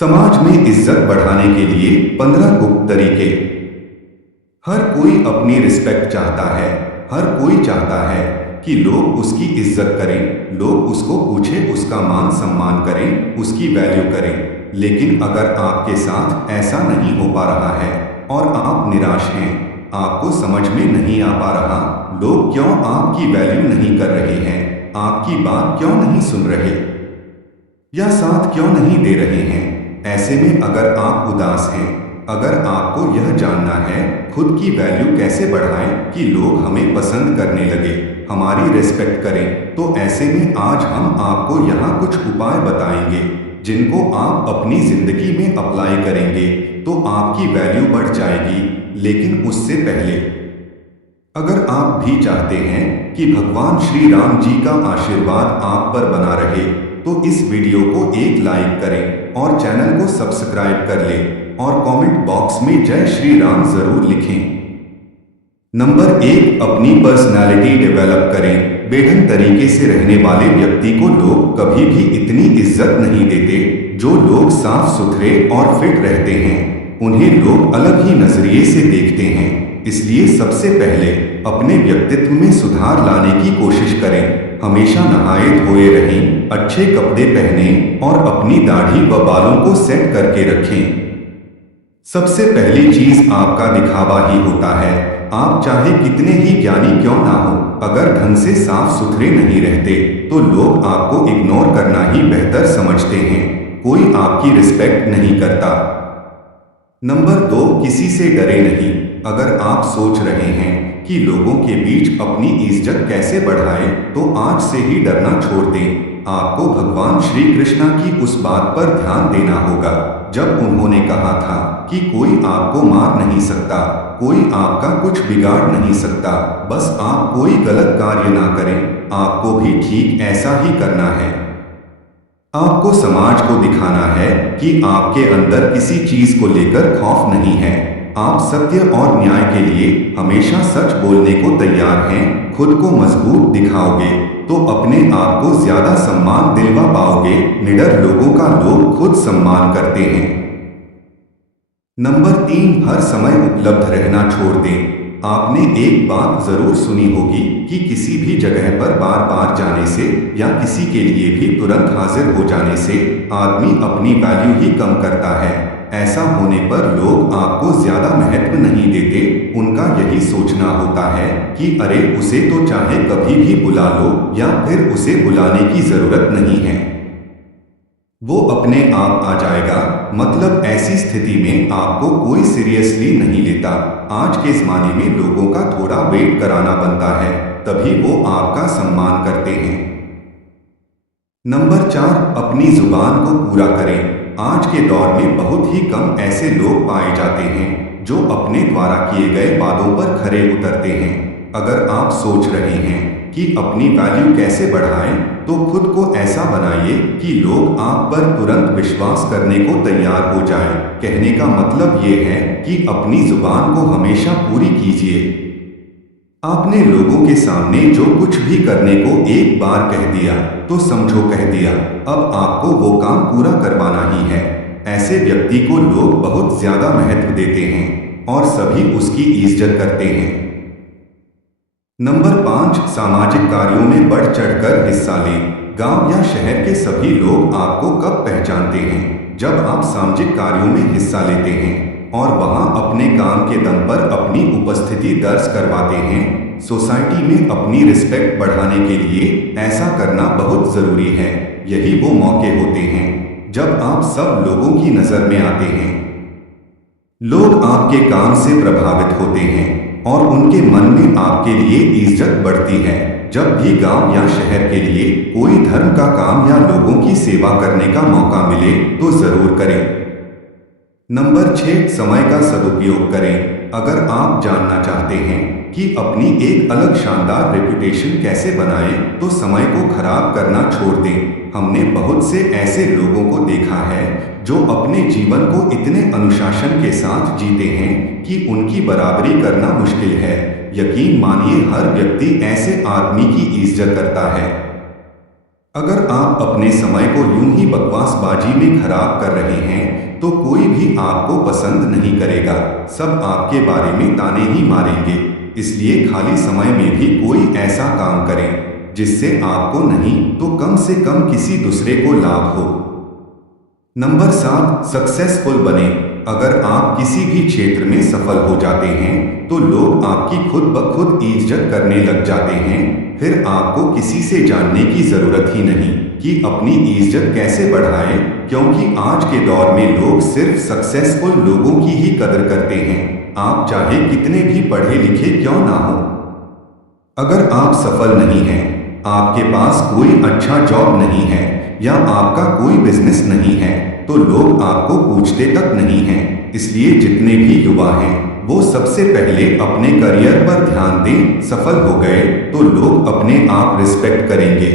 समाज में इज्जत बढ़ाने के लिए 15 गुप्त तरीके। हर कोई अपनी रिस्पेक्ट चाहता है। हर कोई चाहता है कि लोग उसकी इज्जत करें, लोग उसको पूछे, उसका मान सम्मान करें, उसकी वैल्यू करें। लेकिन अगर आपके साथ ऐसा नहीं हो पा रहा है और आप निराश हैं, आपको समझ में नहीं आ पा रहा लोग क्यों आपकी वैल्यू नहीं कर रहे हैं, आपकी बात क्यों नहीं सुन रहे या साथ क्यों नहीं दे रहे हैं, ऐसे में अगर आप उदास हैं, अगर आपको यह जानना है खुद की वैल्यू कैसे बढ़ाएं कि लोग हमें पसंद करने लगे, हमारी रिस्पेक्ट करें, तो ऐसे में आज हम आपको यहाँ कुछ उपाय बताएंगे जिनको आप अपनी जिंदगी में अप्लाई करेंगे तो आपकी वैल्यू बढ़ जाएगी। लेकिन उससे पहले अगर आप भी चाहते हैं कि भगवान श्री राम जी का आशीर्वाद आप पर बना रहे तो इस वीडियो को एक लाइक करें और चैनल को सब्सक्राइब कर लें और कमेंट बॉक्स में जय श्री राम जरूर लिखें। नंबर 1, अपनी पर्सनालिटी डेवलप करें। बेढंग तरीके से रहने वाले व्यक्ति को लोग कभी भी इतनी इज्जत नहीं देते। जो लोग साफ सुथरे और फिट रहते हैं उन्हें लोग अलग ही नजरिए से देखते हैं। इसलिए सबसे पहले अपने व्यक्तित्व में सुधार लाने की कोशिश करें। हमेशा नहाए धोए रहें, अच्छे कपड़े पहनें और अपनी दाढ़ी व बालों को सेट करके रखें। सबसे पहली चीज आपका दिखावा ही होता है। आप चाहे कितने ही ज्ञानी क्यों ना हो, अगर ढंग से साफ सुथरे नहीं रहते तो लोग आपको इग्नोर करना ही बेहतर समझते हैं। कोई आपकी रिस्पेक्ट नहीं करता। नंबर 2, किसी से डरे नहीं। अगर आप सोच रहे हैं कि लोगों के बीच अपनी इज्जत कैसे बढ़ाएं, तो आज से ही डरना छोड़ दें। आपको भगवान श्री कृष्ण की उस बात पर ध्यान देना होगा जब उन्होंने कहा था कि कोई आपको मार नहीं सकता, कोई आपका कुछ बिगाड़ नहीं सकता, बस आप कोई गलत कार्य ना करें। आपको भी ठीक ऐसा ही करना है। आपको समाज को दिखाना है कि आपके अंदर किसी चीज को लेकर खौफ नहीं है। आप सत्य और न्याय के लिए हमेशा सच बोलने को तैयार हैं। खुद को मजबूत दिखाओगे तो अपने आप को ज्यादा सम्मान दिलवा पाओगे। निडर लोगों का लोग खुद सम्मान करते हैं। नंबर 3, हर समय उपलब्ध रहना छोड़ दें। आपने एक बात जरूर सुनी होगी कि किसी भी जगह पर बार बार जाने से या किसी के लिए भी तुरंत हाजिर हो जाने से आदमी अपनी वैल्यू ही कम करता है। ऐसा होने पर लोग आपको ज्यादा महत्व नहीं देते। उनका यही सोचना होता है कि अरे उसे तो चाहे कभी भी बुला लो या फिर उसे बुलाने की जरूरत नहीं है, वो अपने आप आ जाएगा। मतलब ऐसी स्थिति में आपको कोई सीरियसली नहीं लेता। आज के जमाने में लोगों का थोड़ा वेट कराना बनता है, तभी वो आपका सम्मान करते हैं। नंबर 4, अपनी जुबान को पूरा करें। आज के दौर में बहुत ही कम ऐसे लोग पाए जाते हैं जो अपने द्वारा किए गए वादों पर खरे उतरते हैं। अगर आप सोच रहे हैं कि अपनी वैल्यू कैसे बढ़ाएं, तो खुद को ऐसा बनाइए कि लोग आप पर तुरंत विश्वास करने को तैयार हो जाएं। कहने का मतलब ये है कि अपनी जुबान को हमेशा पूरी कीजिए। आपने लोगों के सामने जो कुछ भी करने को एक बार कह दिया तो समझो कह दिया, अब आपको वो काम पूरा करवाना ही है। ऐसे व्यक्ति को लोग बहुत ज्यादा महत्व देते हैं और सभी उसकी इज्जत करते हैं। नंबर 5, सामाजिक कार्यों में बढ़ चढ़कर हिस्सा लें। गांव या शहर के सभी लोग आपको कब पहचानते हैं? जब आप सामाजिक कार्यों में हिस्सा लेते हैं और वहां अपने काम के दम पर अपनी उपस्थिति दर्ज करवाते हैं। सोसाइटी में अपनी रिस्पेक्ट बढ़ाने के लिए ऐसा करना बहुत जरूरी है। यही वो मौके होते हैं जब आप सब लोगों की नजर में आते हैं। लोग आपके काम से प्रभावित होते हैं और उनके मन में आपके लिए इज्जत बढ़ती है। जब भी गांव या शहर के लिए कोई धर्म का काम या लोगों की सेवा करने का मौका मिले तो जरूर करें। नंबर 6, समय का सदुपयोग करें। अगर आप जानना चाहते हैं कि अपनी एक अलग शानदार रेपुटेशन कैसे बनाएं, तो समय को खराब करना छोड़ दें। हमने बहुत से ऐसे लोगों को देखा है जो अपने जीवन को इतने अनुशासन के साथ जीते हैं कि उनकी बराबरी करना मुश्किल है। यकीन मानिए, हर व्यक्ति ऐसे आदमी की इज्जत करता है। अगर आप अपने समय को यूं ही बकवासबाजी में खराब कर रहे हैं तो कोई भी आपको पसंद नहीं करेगा। सब आपके बारे में ताने ही मारेंगे। इसलिए खाली समय में भी कोई ऐसा काम करें जिससे आपको नहीं तो कम से कम किसी दूसरे को लाभ हो। नंबर 7, सक्सेसफुल बने। अगर आप किसी भी क्षेत्र में सफल हो जाते हैं तो लोग आपकी खुद ब खुद इज्जत करने लग जाते हैं। फिर आपको किसी से जानने की जरूरत ही नहीं कि अपनी इज्जत कैसे बढ़ाएं, क्योंकि आज के दौर में लोग सिर्फ सक्सेसफुल लोगों की ही कदर करते हैं, आप चाहे कितने भी पढ़े लिखे क्यों ना हो। अगर आप सफल नहीं हैं, आपके पास कोई अच्छा जॉब नहीं है या आपका कोई बिजनेस नहीं है तो लोग आपको पूछते तक नहीं हैं। इसलिए जितने भी युवा हैं वो सबसे पहले अपने करियर पर ध्यान दें। सफल हो गए तो लोग अपने आप रिस्पेक्ट करेंगे।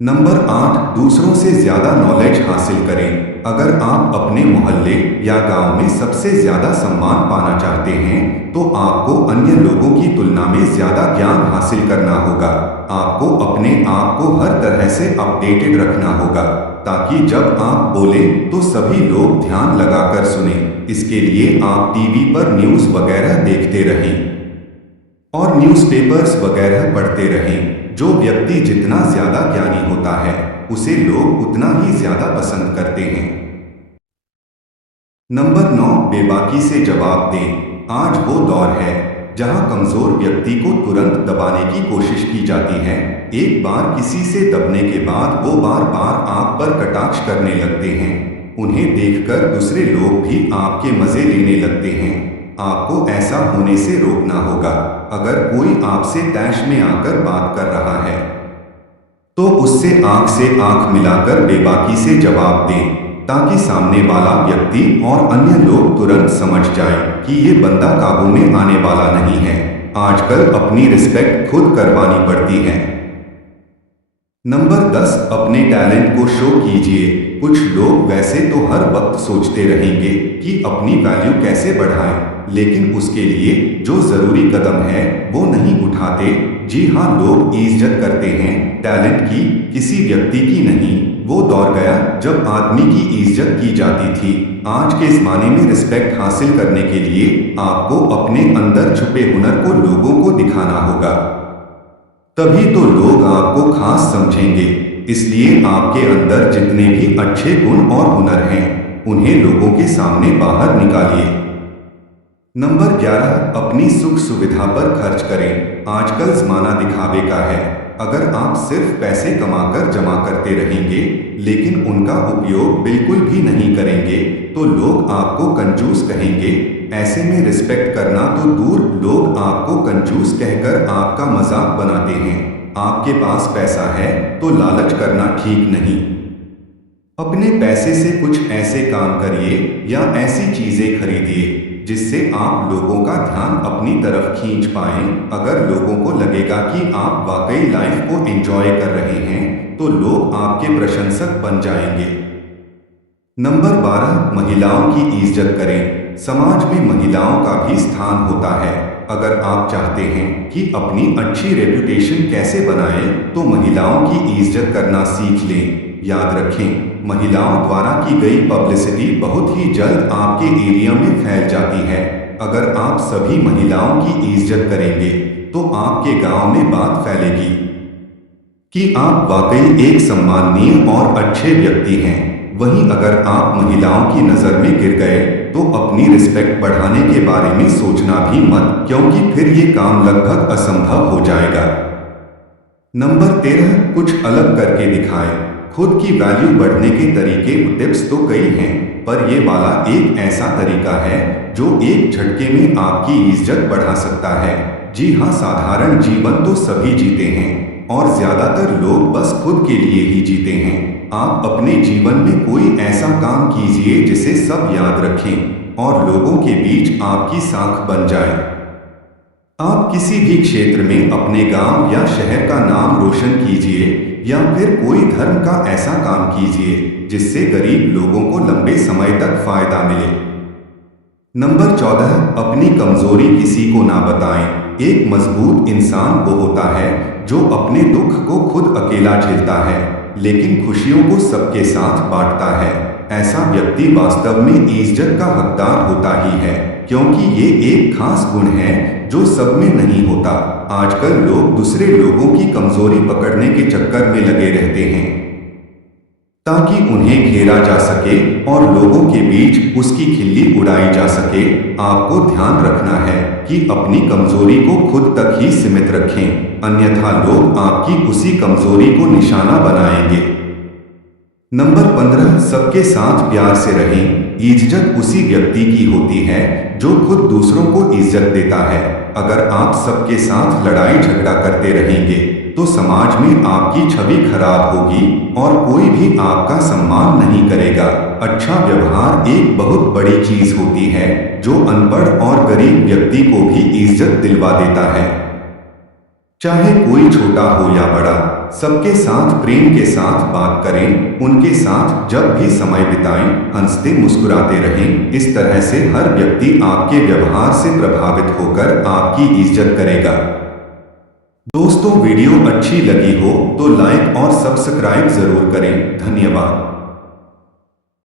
नंबर 8, दूसरों से ज्यादा नॉलेज हासिल करें। अगर आप अपने मोहल्ले या गांव में सबसे ज्यादा सम्मान पाना चाहते हैं तो आपको अन्य लोगों की तुलना में ज्यादा ज्ञान हासिल करना होगा। आपको अपने आप को हर तरह से अपडेटेड रखना होगा ताकि जब आप बोलें तो सभी लोग ध्यान लगाकर सुने। इसके लिए आप टीवी पर न्यूज़ वगैरह देखते रहें और न्यूज़पेपर्स वगैरह पढ़ते रहें। जो व्यक्ति जितना ज्यादा ज्ञानी होता है उसे लोग उतना ही ज्यादा पसंद करते हैं। नंबर 9, बेबाकी से जवाब दें। आज वो दौर है जहां कमजोर व्यक्ति को तुरंत दबाने की कोशिश की जाती है। एक बार किसी से दबने के बाद वो बार बार आप पर कटाक्ष करने लगते हैं। उन्हें देखकर दूसरे लोग भी आपके मजे लेने लगते हैं। आपको ऐसा होने से रोकना होगा। अगर कोई आपसे तैश में आकर बात कर रहा है तो उससे आंख से आंख मिलाकर बेबाकी से जवाब दें ताकि सामने वाला व्यक्ति और अन्य लोग तुरंत समझ जाएं कि ये बंदा काबू में आने वाला नहीं है। आजकल अपनी रिस्पेक्ट खुद करवानी पड़ती है। नंबर 10, अपने टैलेंट को शो कीजिए। कुछ लोग वैसे तो हर वक्त सोचते रहेंगे कि अपनी वैल्यू कैसे बढ़ाएं, लेकिन उसके लिए जो जरूरी कदम है वो नहीं उठाते। जी हाँ, लोग इज्जत करते हैं टैलेंट की, किसी व्यक्ति की नहीं। वो दौर गया जब आदमी की इज्जत की जाती थी। आज के ज़माने में रिस्पेक्ट हासिल करने के लिए आपको अपने अंदर छुपे हुनर को लोगों को दिखाना होगा, तभी तो लोग आपको खास समझेंगे। इसलिए आपके अंदर जितने भी अच्छे गुण और हुनर हैं उन्हें लोगों के सामने बाहर निकालिए। नंबर 11, अपनी सुख सुविधा पर खर्च करें। आजकल जमाना दिखावे का है। अगर आप सिर्फ पैसे कमाकर जमा करते रहेंगे लेकिन उनका उपयोग बिल्कुल भी नहीं करेंगे तो लोग आपको कंजूस कहेंगे। ऐसे में रिस्पेक्ट करना तो दूर, लोग आपको कंजूस कहकर आपका मजाक बनाते हैं। आपके पास पैसा है तो लालच करना ठीक नहीं। अपने पैसे से कुछ ऐसे काम करिए या ऐसी चीजें खरीदिए जिससे आप लोगों का ध्यान अपनी तरफ खींच पाएं। अगर लोगों को लगेगा कि आप वाकई लाइफ को एंजॉय कर रहे हैं तो लोग आपके प्रशंसक बन जाएंगे। नंबर 12, महिलाओं की इज्जत करें। समाज में महिलाओं का भी स्थान होता है। अगर आप चाहते हैं कि अपनी अच्छी रेपुटेशन कैसे बनाएं तो महिलाओं की इज्जत करना सीख लें। याद रखें, महिलाओं द्वारा की गई पब्लिसिटी बहुत ही जल्द आपके एरिया में फैल जाती है। अगर आप सभी महिलाओं की इज्जत करेंगे तो आपके गांव में बात फैलेगी कि आप वाकई एक सम्माननीय और अच्छे व्यक्ति हैं। वहीं अगर आप महिलाओं की नजर में गिर गए तो अपनी रिस्पेक्ट बढ़ाने के बारे में सोचना भी मत, क्योंकि फिर ये काम लगभग असंभव हो जाएगा। नंबर 13, कुछ अलग करके दिखाएं। खुद की वैल्यू बढ़ने के तरीके टिप्स तो कई हैं, पर ये वाला एक ऐसा तरीका है जो एक झटके में आपकी इज्जत बढ़ा सकता है। जी हाँ, साधारण जीवन तो सभी जीते हैं और ज्यादातर लोग बस खुद के लिए ही जीते हैं। आप अपने जीवन में कोई ऐसा काम कीजिए जिसे सब याद रखें और लोगों के बीच आपकी साख बन जाए। आप किसी भी क्षेत्र में अपने गांव या शहर का नाम रोशन कीजिए या फिर कोई धर्म का ऐसा काम कीजिए जिससे गरीब लोगों को लंबे समय तक फायदा मिले। नंबर 14, अपनी कमजोरी किसी को ना बताएं। एक मजबूत इंसान वो होता है जो अपने दुख को खुद अकेला झेलता है लेकिन खुशियों को सबके साथ बांटता है। ऐसा व्यक्ति वास्तव में इज्जत का हकदार होता ही है, क्योंकि ये एक खास गुण है जो सब में नहीं होता। आजकल लोग दूसरे लोगों की कमजोरी पकड़ने के चक्कर में लगे रहते हैं ताकि उन्हें घेरा जा सके और लोगों के बीच उसकी खिल्ली उड़ाई जा सके। आपको ध्यान रखना है कि अपनी कमजोरी को खुद तक ही सीमित रखें, अन्यथा लोग आपकी उसी कमजोरी को निशाना बनाएंगे। नंबर 15, सबके साथ प्यार से रहें। इज्जत उसी व्यक्ति की होती है जो खुद दूसरों को इज्जत देता है। अगर आप सबके साथ लड़ाई झगड़ा करते रहेंगे तो समाज में आपकी छवि खराब होगी और कोई भी आपका सम्मान नहीं करेगा। अच्छा व्यवहार एक बहुत बड़ी चीज होती है जो अनपढ़ और गरीब व्यक्ति को भी इज्जत दिलवा देता है। चाहे कोई छोटा हो या बड़ा, सबके साथ प्रेम के साथ बात करें, उनके साथ जब भी समय बिताएं, हंसते मुस्कुराते रहें। इस तरह से हर व्यक्ति आपके व्यवहार से प्रभावित होकर आपकी इज्जत करेगा। दोस्तों, वीडियो अच्छी लगी हो तो लाइक और सब्सक्राइब जरूर करें। धन्यवाद।